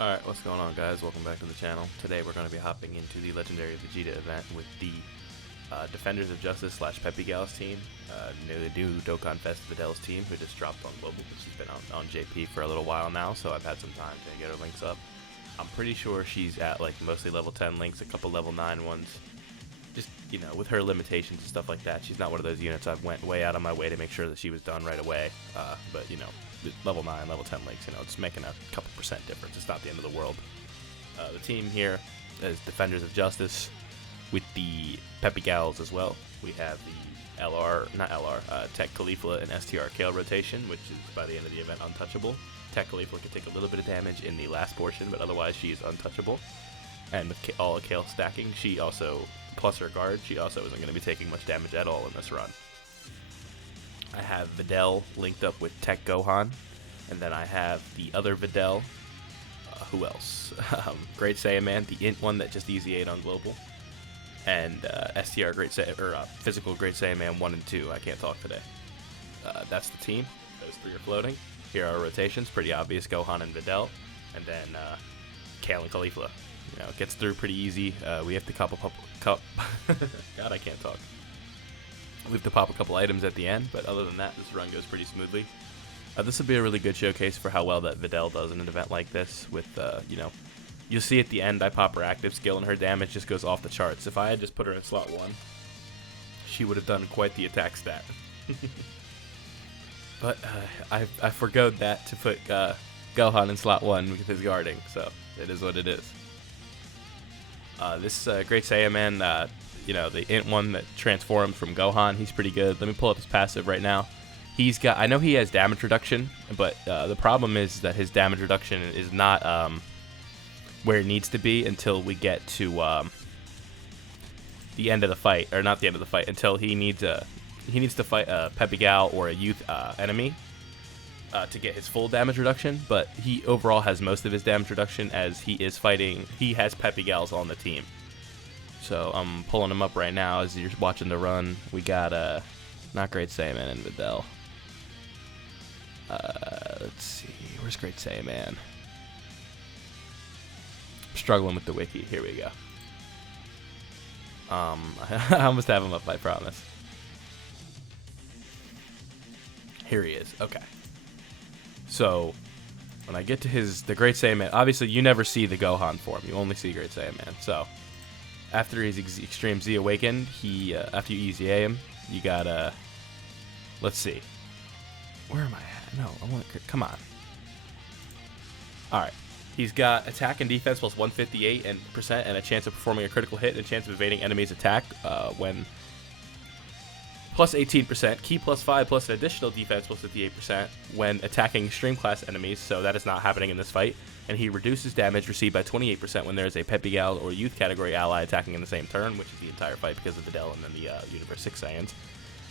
Alright, what's going on, guys? Welcome back to the channel. Today we're going to be hopping into the Legendary Vegeta event with the Defenders of Justice / Peppy Gals team, the new Dokkanfest Videl's team, who just dropped on Global, which has been on JP for a little while now, so I've had some time to get her links up. I'm pretty sure she's at like mostly level 10 links, a couple level 9 ones. Just, you know, with her limitations and stuff like that, she's not one of those units I went way out of my way to make sure that she was done right away, but, you know, level 9, level 10 links, you know, it's making a couple percent difference. It's not the end of the world. The team here is Defenders of Justice with the Peppy Gals as well. We have the Tech Caulifla and STR Kale rotation, which is by the end of the event untouchable. Tech Caulifla can take a little bit of damage in the last portion, but otherwise she's untouchable. And with all Kale stacking, she also, plus her guard, she also isn't going to be taking much damage at all in this run. I have Videl linked up with Tech Gohan, and then I have the other Videl. Who else? Great Saiyaman, the int one that just easy 8 on global, and STR Physical Great Saiyaman 1 and 2. I can't talk today. That's the team. Those three are floating. Here are our rotations. Pretty obvious: Gohan and Videl, and then Kale and Caulifla. You know, it gets through pretty easy. We have to God, I can't talk. We have to pop a couple items at the end, but other than that, this run goes pretty smoothly. This will be a really good showcase for how well that Videl does in an event like this. With, you know, you'll see at the end I pop her active skill and her damage just goes off the charts. If I had just put her in slot 1, she would have done quite the attack stat. But I forgoed that to put Gohan in slot 1 with his guarding, so it is what it is. This Great Saiyaman, you know, the int one that transforms from Gohan, he's pretty good. Let me pull up his passive right now. I know he has damage reduction, but the problem is that his damage reduction is not where it needs to be until we get to the end of the fight, or not the end of the fight, until he needs to fight a Peppy Gal or a youth enemy to get his full damage reduction. But he overall has most of his damage reduction as he has Peppy Gals on the team. So I'm pulling him up right now as you're watching the run. We got not Great Saiyaman and Videl. Let's see, where's Great Saiyaman? I'm struggling with the wiki. Here we go. I almost have him up, I promise. Here he is. Okay. So when I get to the Great Saiyaman, obviously you never see the Gohan form. You only see Great Saiyaman. So after his Extreme Z Awakened, after you EZA him, you got let's see. Where am I at? No, come on. Alright. He's got attack and defense plus 158% and a chance of performing a critical hit and a chance of evading enemies' attack when plus 18%, key plus 5 plus an additional defense plus 58% when attacking extreme class enemies, so that is not happening in this fight. And he reduces damage received by 28% when there is a Peppy Gal or youth category ally attacking in the same turn, which is the entire fight because of Videl and then the Universe 6 Saiyans.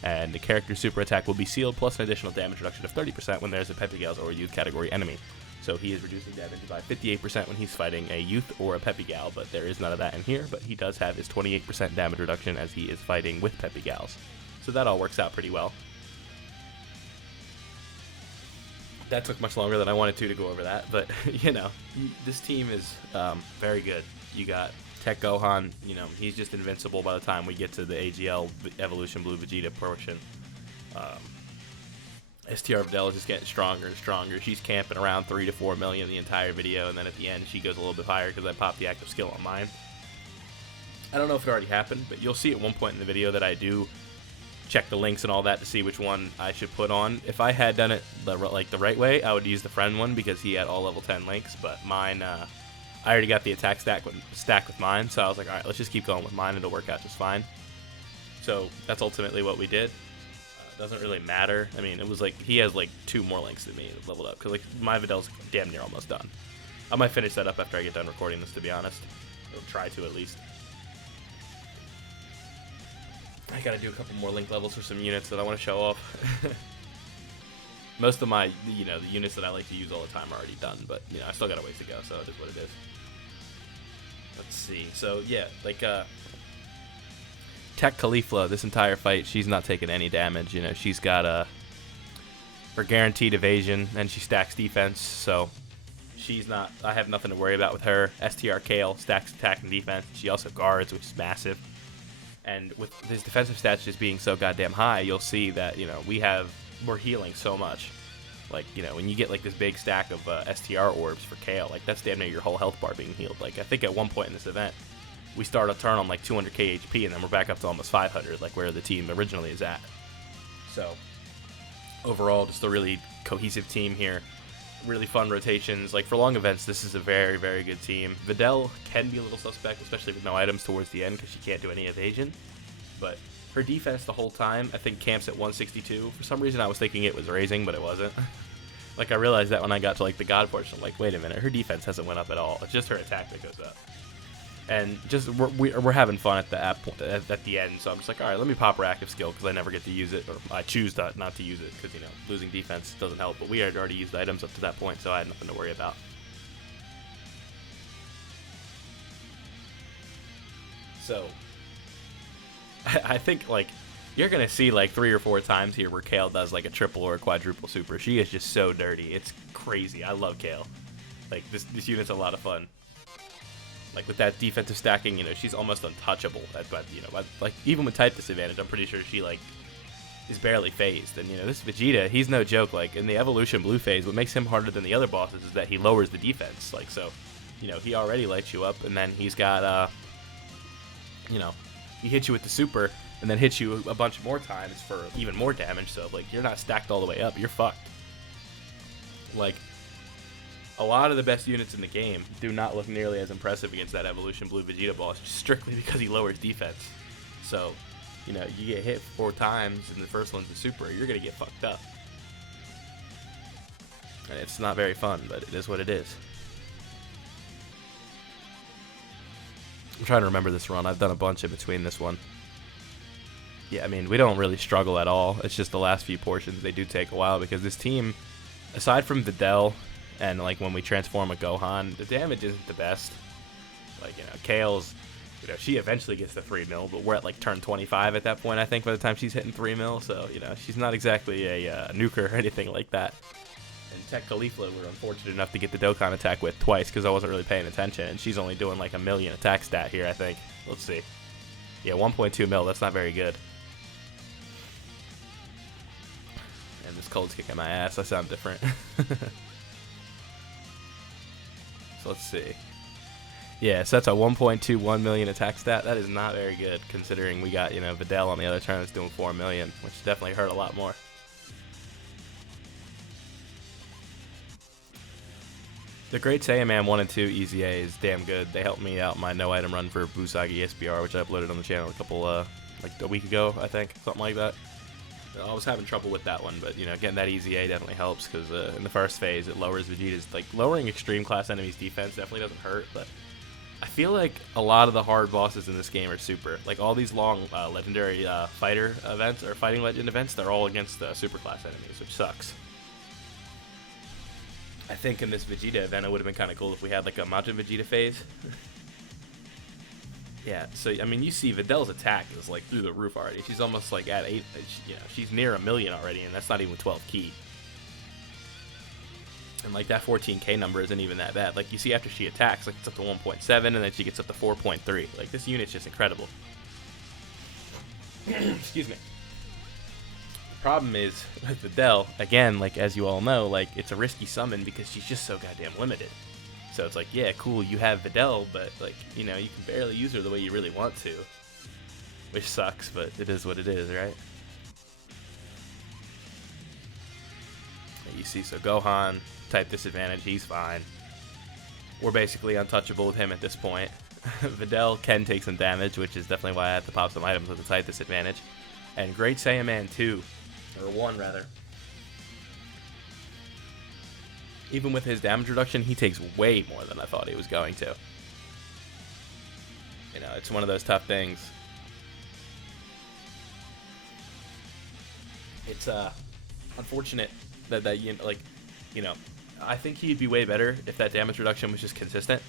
And the character's super attack will be sealed plus an additional damage reduction of 30% when there is a Peppy Gal or youth category enemy. So he is reducing damage by 58% when he's fighting a youth or a Peppy Gal, but there is none of that in here. But he does have his 28% damage reduction as he is fighting with Peppy Gals. So that all works out pretty well. That took much longer than I wanted to go over that, but you know, this team is very good. You got Tech Gohan, you know, he's just invincible by the time we get to the AGL Evolution Blue Vegeta portion. STR Videl is just getting stronger and stronger. She's camping around 3 to 4 million the entire video, and then at the end she goes a little bit higher because I popped the active skill on mine. I don't know if it already happened, but you'll see at one point in the video that I do check the links and all that to see which one I should put on. If I had done it the right way, I would use the friend one because he had all level 10 links, but mine, I already got the attack stack with mine, so I was like, alright, let's just keep going with mine, it'll work out just fine. So that's ultimately what we did. Doesn't really matter. I mean, it was like, he has like 2 more links than me leveled up, because like my Videl's damn near almost done. I might finish that up after I get done recording this, to be honest. I'll try to at least. I gotta do a couple more link levels for some units that I want to show off. Most of my, you know, the units that I like to use all the time are already done, but, you know, I still got a ways to go, so it is what it is. Let's see. So, yeah, like, Tech Caulifla, this entire fight, she's not taking any damage. You know, she's got her guaranteed evasion, and she stacks defense, so she's not. I have nothing to worry about with her. STR Kale stacks attack and defense. She also guards, which is massive. And with his defensive stats just being so goddamn high, you'll see that, you know, we're healing so much. Like, you know, when you get like this big stack of STR orbs for Kale, like that's damn near your whole health bar being healed. Like I think at one point in this event, we start a turn on like 200k HP, and then we're back up to almost 500, like where the team originally is at. So overall, just a really cohesive team here. Really fun rotations. Like for long events, this is a very, very good team. Videl can be a little suspect, especially with no items towards the end because she can't do any evasion. But her defense the whole time, I think, camps at 162. For some reason, I was thinking it was raising, but it wasn't. Like I realized that when I got to like the God portion, I'm like, wait a minute, her defense hasn't went up at all. It's just her attack that goes up. And just we're having fun at the end, so I'm just like, all right, let me pop her active skill because I never get to use it, or I choose not to use it because, you know, losing defense doesn't help. But we had already used items up to that point, so I had nothing to worry about. So I think like you're gonna see like 3 or 4 times here where Kale does like a triple or a quadruple super. She is just so dirty. It's crazy. I love Kale. Like this unit's a lot of fun. Like with that defensive stacking, you know, she's almost untouchable. But you know, like even with type disadvantage, I'm pretty sure she like is barely phased. And you know, this Vegeta, he's no joke. Like in the evolution blue phase, what makes him harder than the other bosses is that he lowers the defense. Like so, you know, he already lights you up, and then he's got you know, he hits you with the super, and then hits you a bunch more times for even more damage. So like you're not stacked all the way up, you're fucked. Like a lot of the best units in the game do not look nearly as impressive against that Evolution Blue Vegeta boss, just strictly because he lowers defense. So, you know, you get hit 4 times, and the first one's a super, you're going to get fucked up. And it's not very fun, but it is what it is. I'm trying to remember this run. I've done a bunch in between this one. Yeah, I mean, we don't really struggle at all. It's just the last few portions, they do take a while, because this team, aside from Videl, and like when we transform a Gohan, the damage isn't the best. Like, you know, Kale's, you know, she eventually gets to 3 mil, but we're at like turn 25 at that point, I think, by the time she's hitting 3 mil. So, you know, she's not exactly a nuker or anything like that. And Tech Khalifa, we're unfortunate enough to get the Dokkan attack with twice because I wasn't really paying attention. And she's only doing like 1,000,000 attack stat here, I think. Let's see. Yeah, 1.2 mil, that's not very good. And this cold's kicking my ass. I sound different. So let's see. Yeah, so that's a 1.21 million attack stat. That is not very good, considering we got, you know, Videl on the other turn that's doing 4 million, which definitely hurt a lot more. The Great Saiyaman 1 and 2 EZA is damn good. They helped me out my no item run for Busagi SBR, which I uploaded on the channel a couple, like a week ago, I think, something like that. I was having trouble with that one, but, you know, getting that EZA definitely helps, because in the first phase, it lowers Vegeta's, like, lowering extreme class enemies' defense definitely doesn't hurt, but I feel like a lot of the hard bosses in this game are super. Like, all these long legendary fighter events, or fighting legend events, they're all against super class enemies, which sucks. I think in this Vegeta event, it would have been kind of cool if we had, like, a Majin Vegeta phase. Yeah, so, I mean, you see Videl's attack is, like, through the roof already. She's almost, like, at 8, you know, she's near 1,000,000 already, and that's not even 12 key. And, like, that 14k number isn't even that bad. Like, you see after she attacks, like, it's up to 1.7, and then she gets up to 4.3. Like, this unit's just incredible. Excuse me. The problem is, with Videl, again, like, as you all know, like, it's a risky summon because she's just so goddamn limited. So it's like, yeah, cool, you have Videl, but, like, you know, you can barely use her the way you really want to. Which sucks, but it is what it is, right? You see, so Gohan, type disadvantage, he's fine. We're basically untouchable with him at this point. Videl can take some damage, which is definitely why I had to pop some items with a type disadvantage. And Great Saiyaman 2, or 1 rather. Even with his damage reduction, he takes way more than I thought he was going to. You know, it's one of those tough things. It's unfortunate that you know, like, you know, I think he'd be way better if that damage reduction was just consistent.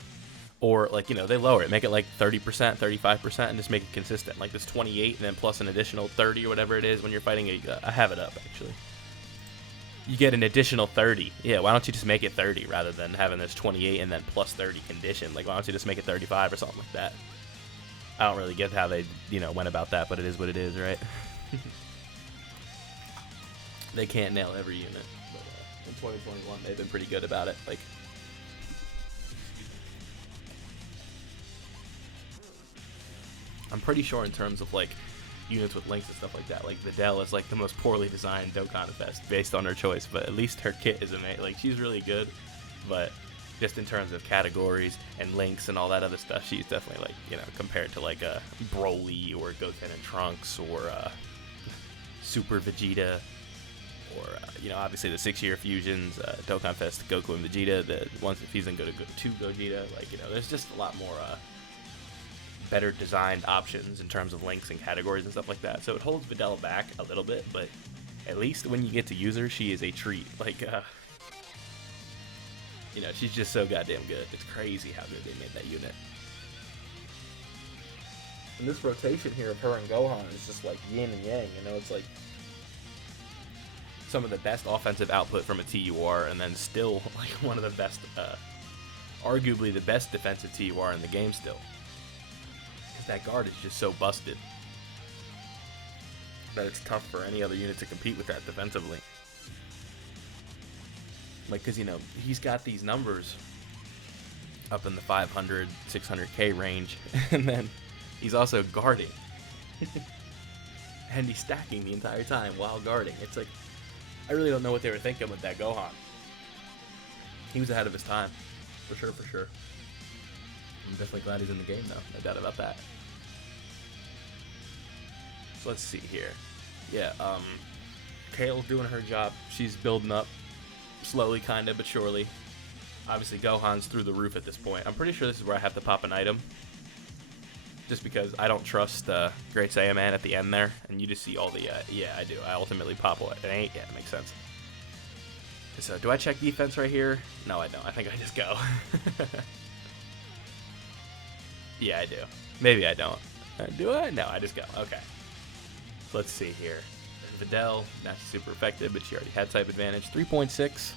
Or, like, you know, they lower it, make it like 30%, 35%, and just make it consistent. Like this 28 and then plus an additional 30 or whatever it is when you're fighting I have it up, actually. You get an additional 30. Yeah, why don't you just make it 30 rather than having this 28 and then plus 30 condition? Like, why don't you just make it 35 or something like that? I don't really get how they, went about that, but it is what it is, right? They can't nail every unit, but in 2021 they've been pretty good about it. Like, I'm pretty sure in terms of like units with links and stuff like that, like Videl is like the most poorly designed Dokkanfest based on her choice, but at least her kit is amazing. Like, she's really good, but just in terms of categories and links and all that other stuff, she's definitely like, compared to like a Broly or Goten and Trunks or Super Vegeta or obviously the 6-year fusions, Dokkanfest Goku and Vegeta, the ones that fuse and go to Gogeta. Like, there's just a lot more better designed options in terms of links and categories and stuff like that. So it holds Videl back a little bit, but at least when you get to use her, she is a treat. Like, she's just so goddamn good. It's crazy how good they made that unit. And this rotation here of her and Gohan is just like yin and yang. It's like some of the best offensive output from a TUR, and then still like one of the best, arguably the best defensive TUR in the game still. That guard is just so busted that it's tough for any other unit to compete with that defensively. Like, because, he's got these numbers up in the 500, 600k range, and then he's also guarding. And he's stacking the entire time while guarding. It's like, I really don't know what they were thinking with that Gohan. He was ahead of his time. For sure. I'm definitely glad he's in the game, though. No doubt about that. So let's see here. Yeah, Kale's doing her job. She's building up slowly, kind of, but surely. Obviously, Gohan's through the roof at this point. I'm pretty sure this is where I have to pop an item. Just because I don't trust Great Saiyaman at the end there. And you just see all the, yeah, I do. I ultimately pop an 8. Yeah, it makes sense. So, do I check defense right here? No, I don't. I think I just go. Yeah, I do. Maybe I don't. Do I? No, I just go. Okay. So let's see here. Videl, not super effective, but she already had type advantage. 3.6.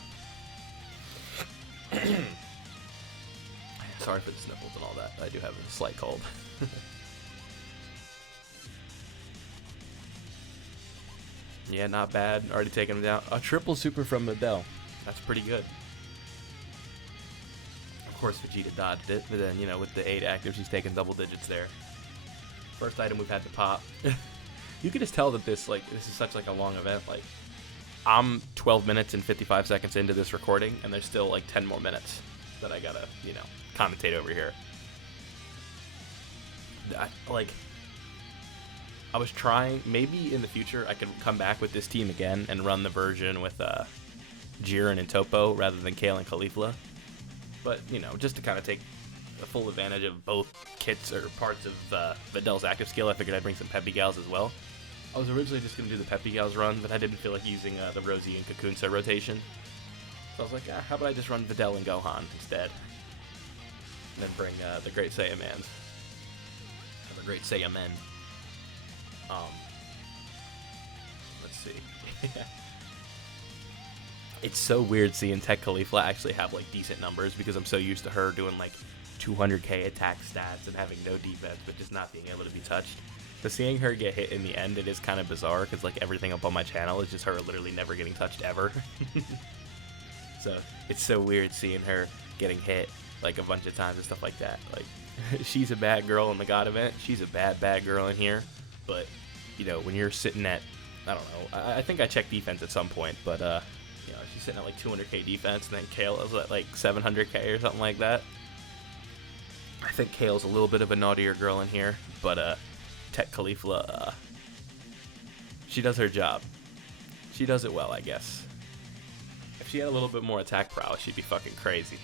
Sorry for the sniffles and all that. I do have a slight cold. Yeah, not bad. Already taken him down. A triple super from Videl. That's pretty good. Of course, Vegeta dodged it, but then, with the 8 active, she's taking double digits there. First item we've had to pop. You can just tell that this is such like a long event. Like, I'm 12 minutes and 55 seconds into this recording, and there's still like 10 more minutes that I gotta, commentate over here. I was trying, maybe in the future I could come back with this team again and run the version with Jiren and Topo rather than Kale and Caulifla. But, just to kind of take a full advantage of both kits or parts of Videl's active skill, I figured I'd bring some Peppy Gals as well. I was originally just going to do the Peppy Gals run, but I didn't feel like using the Rosie and Kakunsa rotation. So I was like, how about I just run Videl and Gohan instead? And then bring the Great Saiyamans. Or the Great Saiyamen. Let's see. It's so weird seeing Tech Caulifla actually have like decent numbers because I'm so used to her doing like 200k attack stats and having no defense but just not being able to be touched. So seeing her get hit in the end, it is kind of bizarre because like everything up on my channel is just her literally never getting touched ever. So it's so weird seeing her getting hit like a bunch of times and stuff like that. Like, she's a bad girl in the God event. She's a bad girl in here. But, when you're sitting at, I don't know, I think I checked defense at some point, but, she's sitting at like 200k defense, and then Kale is at like 700k or something like that. I think Kale's a little bit of a naughtier girl in here, but, Tech Caulifla, she does her job. She does it well, I guess. If she had a little bit more attack prowess, she'd be fucking crazy.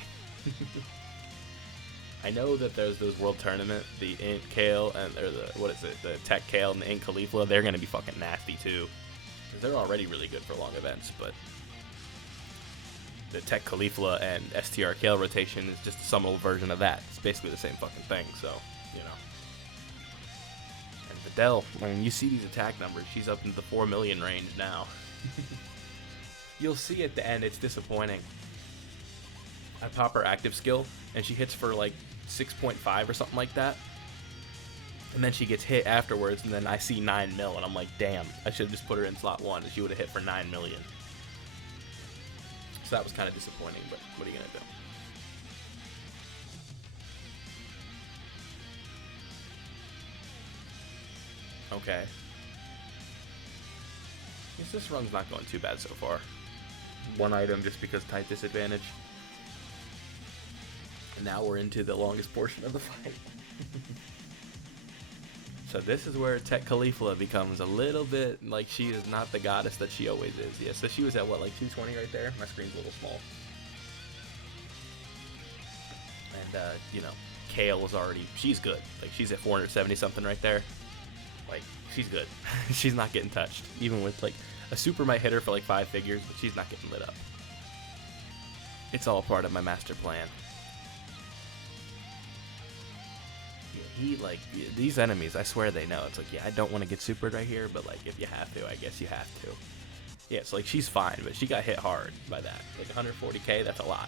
I know that there's those World Tournament, the Int Kale, and the Tech Kale and the Int Caulifla, they're going to be fucking nasty too. Because they're already really good for long events, but the Tech Caulifla and STR Kale rotation is just a summonable version of that. It's basically the same fucking thing, so, And Videl, you see these attack numbers, she's up into the 4 million range now. you'll see at the end it's disappointing. I pop her active skill, and she hits for like 6.5 or something like that. And then she gets hit afterwards, and then I see 9 mil, and I'm like, damn, I should have just put her in slot 1, and she would have hit for 9 million. So that was kind of disappointing, but what are you going to do? Okay. Guess this run's not going too bad so far. One item just because type disadvantage. And now we're into the longest portion of the fight. So this is where Tech Caulifla becomes a little bit like she is not the goddess that she always is. Yeah, so she was at what, like 220 right there? My screen's a little small. And, you know, Kale was already, she's good. Like, she's at 470 something right there. Like, she's good. She's not getting touched. Even with, like, a super might hit her for like 5 figures, but she's not getting lit up. It's all part of my master plan. He, like, these enemies, I swear they know. It's like, yeah, I don't want to get supered right here, but, like, if you have to, I guess you have to. Yeah, so, like, she's fine, but she got hit hard by that. Like, 140k, that's a lot.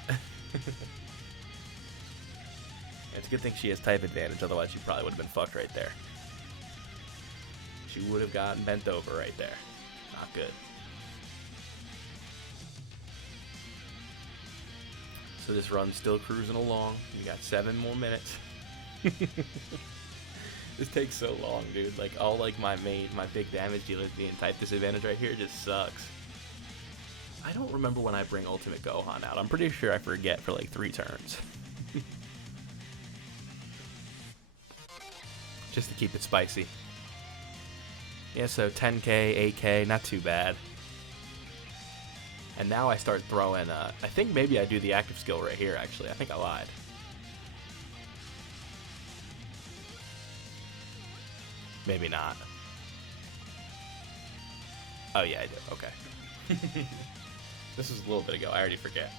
It's a good thing she has type advantage, otherwise she probably would have been fucked right there. She would have gotten bent over right there. Not good. So this run's still cruising along. We got 7 more minutes. This takes so long, dude. Like, all like my big damage dealers being type disadvantage right here just sucks. I don't remember when I bring Ultimate Gohan out. I'm pretty sure I forget for like 3 turns. Just to keep it spicy. Yeah, so 10k, 8k, not too bad. And now I start throwing, I think maybe I do the active skill right here, actually. I think I lied. Maybe not. Oh yeah, I do. Okay. This was a little bit ago. I already forget.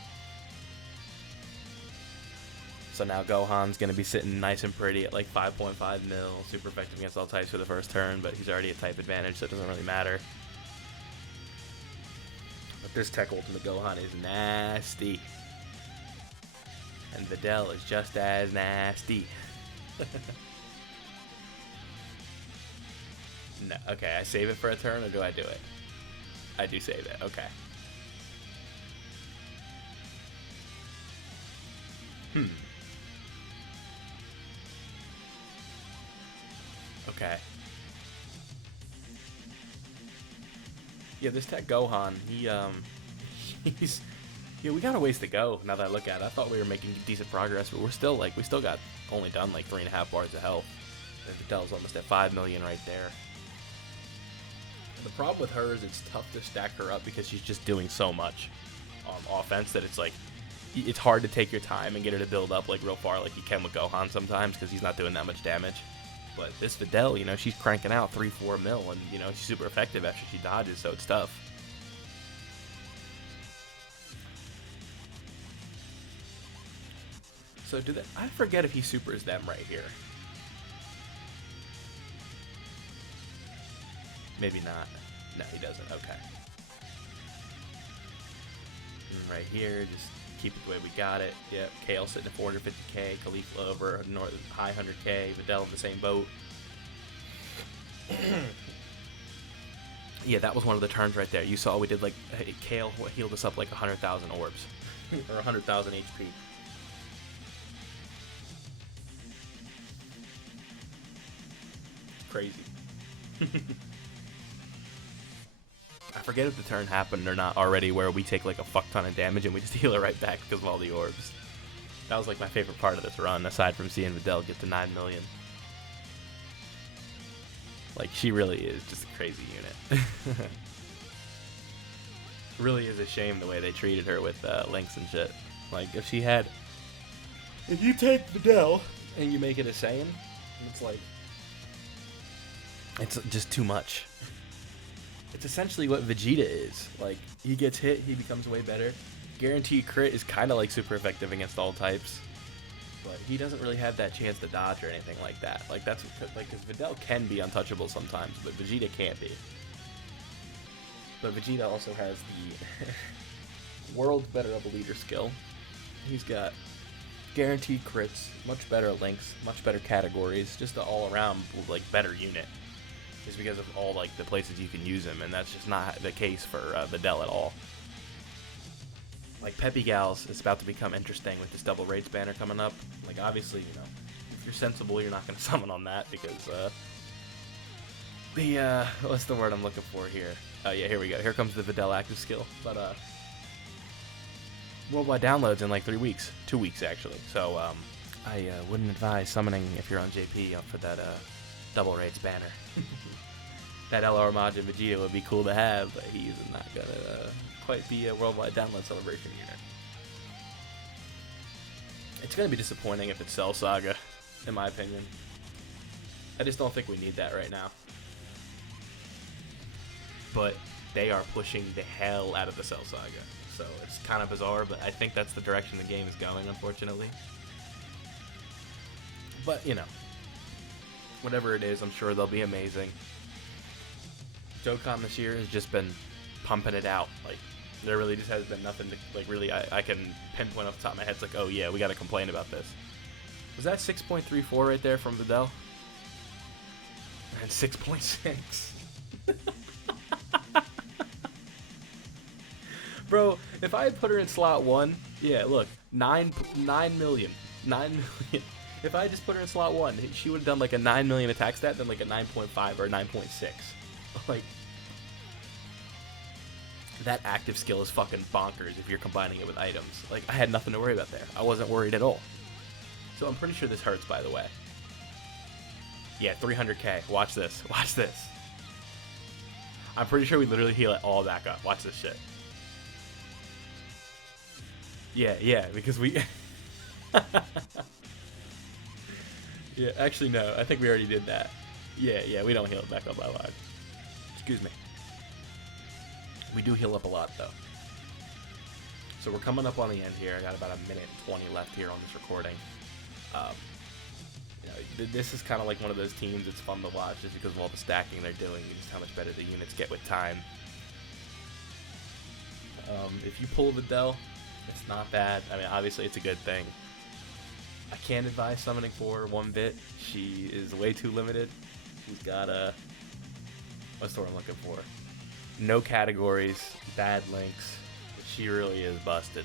So now Gohan's going to be sitting nice and pretty at like 5.5 mil. Super effective against all types for the first turn, but he's already at type advantage, so it doesn't really matter. But this Tech Ultimate Gohan is nasty. And Videl is just as nasty. No, okay, I save it for a turn, or do I do it? I do save it, okay. Okay. Yeah, this Tech Gohan, he's... Yeah, we got a ways to go, now that I look at it. I thought we were making decent progress, but we're still, like, we still got only done, like, 3.5 bars of health. And Videl's almost at 5 million right there. The problem with her is it's tough to stack her up because she's just doing so much offense that it's like, it's hard to take your time and get her to build up like real far like you can with Gohan sometimes because he's not doing that much damage. But this Videl, you know, she's cranking out 3-4 mil and, you know, she's super effective after she dodges, so it's tough. So do they, I forget if he supers them right here. Maybe not. No, he doesn't. Okay. And right here, just keep it the way we got it. Yep, Kale sitting at 450k, Caulifla over high 100k, Videl in the same boat. Yeah, that was one of the turns right there. You saw we did like, Kale healed us up like 100,000 orbs. Or 100,000 HP. Crazy. I forget if the turn happened or not already where we take like a fuck ton of damage and we just heal it right back because of all the orbs. That was like my favorite part of this run, aside from seeing Videl get to 9 million. Like, she really is just a crazy unit. Really is a shame the way they treated her with links and shit. Like, if you take Videl and you make it a Saiyan, it's like, it's just too much. It's essentially what Vegeta is. Like, he gets hit, he becomes way better. Guaranteed crit is kind of like super effective against all types, but he doesn't really have that chance to dodge or anything like that. Like, that's like, because Videl can be untouchable sometimes, but Vegeta can't be. But Vegeta also has the world's better of a leader skill. He's got guaranteed crits, much better links, much better categories, just an all-around like better unit. Is because of all like the places you can use him, and that's just not the case for Videl at all. Like Peppy Gals is about to become interesting with this double raids banner coming up. Like obviously, you know, if you're sensible, you're not going to summon on that because what's the word I'm looking for here? Oh yeah, here we go. Here comes the Videl active skill. But worldwide downloads in like 3 weeks, 2 weeks actually. So I wouldn't advise summoning if you're on JP for that double raids banner. That LR Majin Vegeta would be cool to have, but he's not gonna quite be a worldwide download celebration unit. It's gonna be disappointing if it's Cell Saga, in my opinion. I just don't think we need that right now. But they are pushing the hell out of the Cell Saga, so it's kind of bizarre, but I think that's the direction the game is going, unfortunately. But, you know, whatever it is, I'm sure they'll be amazing. Dokkan this year has just been pumping it out. Like, there really just has been nothing to, like, really, I can pinpoint off the top of my head. It's like, oh yeah, we gotta complain about this. Was that 6.34 right there from Videl? And 6.6. Bro, if I had put her in slot 1, yeah, look, 9 million. 9 million. If I just put her in slot 1, she would have done like a 9 million attack stat, then like a 9.5 or 9.6. Like, that active skill is fucking bonkers if you're combining it with items. Like, I had nothing to worry about there. I wasn't worried at all. So I'm pretty sure this hurts, by the way. Yeah, 300k. Watch this. Watch this. I'm pretty sure we literally heal it all back up. Watch this shit. Yeah, because we... Yeah, actually, no. I think we already did that. Yeah, we don't heal it back up by a lot. Excuse me. We do heal up a lot, though. So we're coming up on the end here. I got about a minute and 20 left here on this recording. You know, this is kind of like one of those teams that's fun to watch just because of all the stacking they're doing and just how much better the units get with time. If you pull Videl, it's not bad. I mean, obviously, it's a good thing. I can't advise summoning for her one bit. She is way too limited. She's got what's the word I'm looking for? No categories, bad links. She really is busted.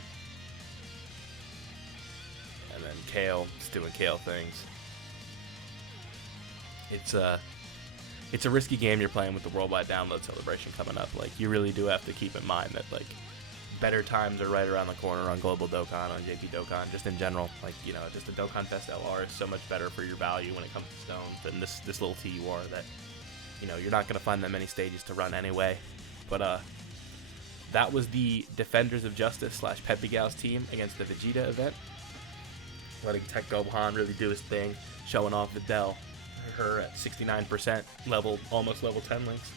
And then Kale, just doing Kale things. It's a risky game you're playing with the worldwide download celebration coming up. Like, you really do have to keep in mind that, like, better times are right around the corner on Global Dokkan, on JP Dokkan, just in general. Like, you know, just the Dokkanfest LR is so much better for your value when it comes to stones than this little TUR that, you know, you're not going to find that many stages to run anyway. But that was the Defenders of Justice / Peppy Gals team against the Vegeta event. Letting Tech Gohan really do his thing, showing off Videl, her at 69% level, almost level 10 links.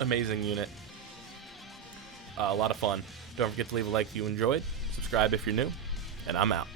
Amazing unit. A lot of fun. Don't forget to leave a like if you enjoyed, subscribe if you're new, and I'm out.